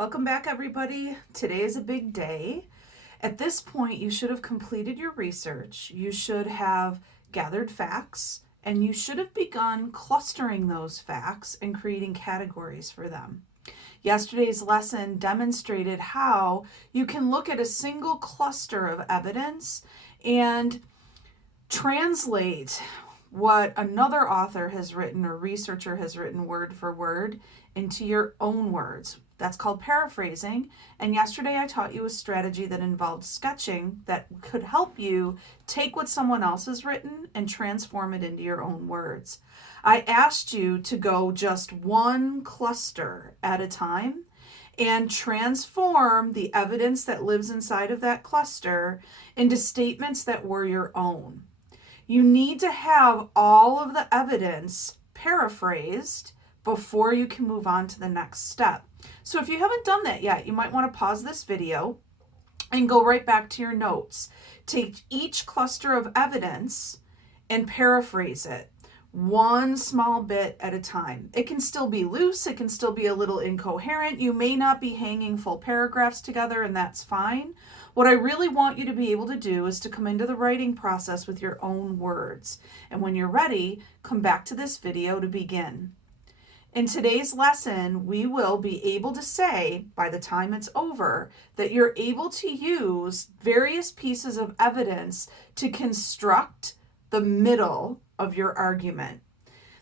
Welcome back, everybody. Today is a big day. At this point, you should have completed your research. You should have gathered facts, and you should have begun clustering those facts and creating categories for them. Yesterday's lesson demonstrated how you can look at a single cluster of evidence and translate what another author has written or researcher has written word for word into your own words. That's called paraphrasing. And yesterday I taught you a strategy that involved sketching that could help you take what someone else has written and transform it into your own words. I asked you to go just one cluster at a time and transform the evidence that lives inside of that cluster into statements that were your own. You need to have all of the evidence paraphrased before you can move on to the next step. So if you haven't done that yet, you might want to pause this video and go right back to your notes. Take each cluster of evidence and paraphrase it one small bit at a time. It can still be loose, it can still be a little incoherent. You may not be hanging full paragraphs together, and that's fine. What I really want you to be able to do is to come into the writing process with your own words. And when you're ready, come back to this video to begin. In today's lesson, we will be able to say, by the time it's over, that you're able to use various pieces of evidence to construct the middle of your argument.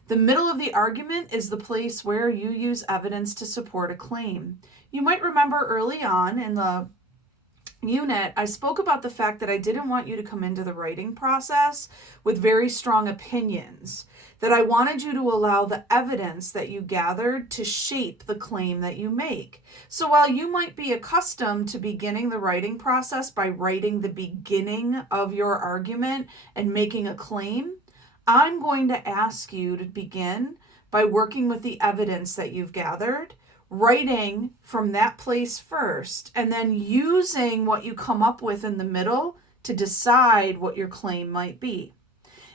The middle of the argument is the place where you use evidence to support a claim. You might remember early on in the unit, I spoke about the fact that I didn't want you to come into the writing process with very strong opinions, that I wanted you to allow the evidence that you gathered to shape the claim that you make. So while you might be accustomed to beginning the writing process by writing the beginning of your argument and making a claim, I'm going to ask you to begin by working with the evidence that you've gathered, writing from that place first, and then using what you come up with in the middle to decide what your claim might be.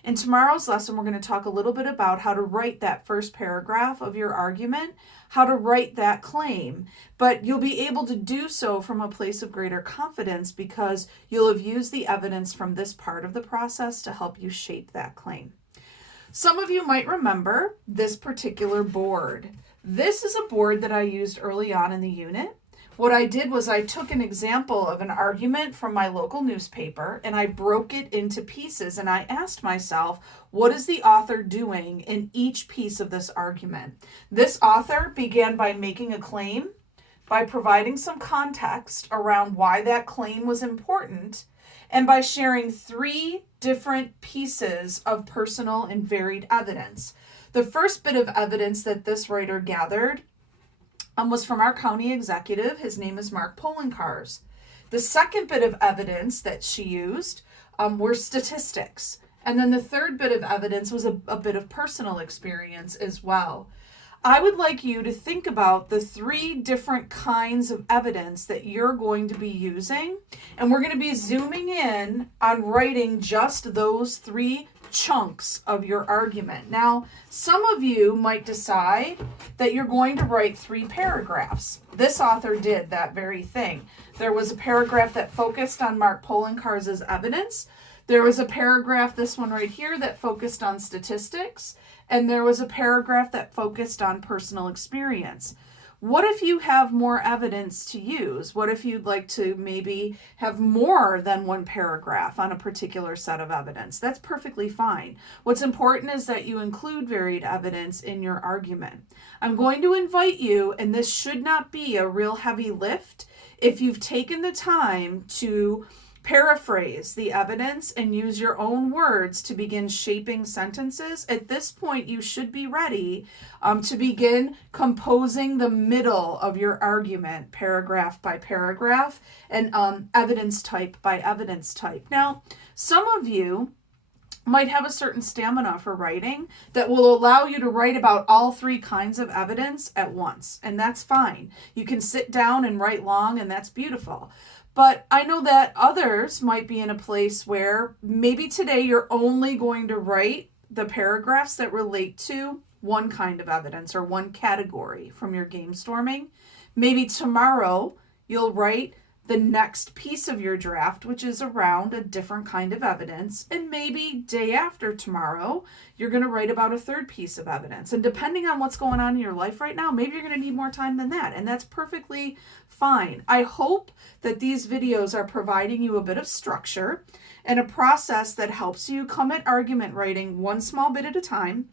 In tomorrow's lesson, we're going to talk a little bit about how to write that first paragraph of your argument, how to write that claim, but you'll be able to do so from a place of greater confidence because you'll have used the evidence from this part of the process to help you shape that claim. Some of you might remember this particular board. This is a board that I used early on in the unit. What I did was I took an example of an argument from my local newspaper and I broke it into pieces, and I asked myself, what is the author doing in each piece of this argument? This author began by making a claim, by providing some context around why that claim was important, and by sharing three different pieces of personal and varied evidence. The first bit of evidence that this writer gathered was from our county executive. His name is Mark Poloncarz. The second bit of evidence that she used were statistics. And then the third bit of evidence was a bit of personal experience as well. I would like you to think about the three different kinds of evidence that you're going to be using. And we're going to be zooming in on writing just those three chunks of your argument. Now, some of you might decide that you're going to write 3 paragraphs. This author did that very thing. There was a paragraph that focused on Mark Poloncarz's evidence. There was a paragraph, this one right here, that focused on statistics. And there was a paragraph that focused on personal experience. What if you have more evidence to use? What if you'd like to maybe have more than one paragraph on a particular set of evidence? That's perfectly fine. What's important is that you include varied evidence in your argument. I'm going to invite you, and this should not be a real heavy lift, if you've taken the time to paraphrase the evidence and use your own words to begin shaping sentences. At this point, you should be ready to begin composing the middle of your argument, paragraph by paragraph, and evidence type by evidence type. Now, some of you might have a certain stamina for writing that will allow you to write about all 3 kinds of evidence at once, and that's fine. You can sit down and write long, and that's beautiful. But I know that others might be in a place where maybe today you're only going to write the paragraphs that relate to one kind of evidence or one category from your game storming. Maybe tomorrow you'll write the next piece of your draft, which is around a different kind of evidence. And maybe day after tomorrow, you're going to write about a third piece of evidence. And depending on what's going on in your life right now, maybe you're going to need more time than that. And that's perfectly fine. I hope that these videos are providing you a bit of structure and a process that helps you come at argument writing one small bit at a time,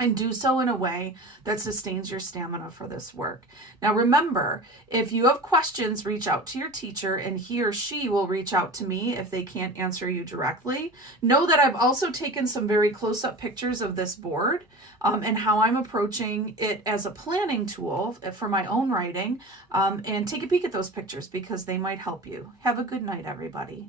and do so in a way that sustains your stamina for this work. Now remember, if you have questions, reach out to your teacher and he or she will reach out to me if they can't answer you directly. Know that I've also taken some very close-up pictures of this board and how I'm approaching it as a planning tool for my own writing, and take a peek at those pictures because they might help you. Have a good night, everybody.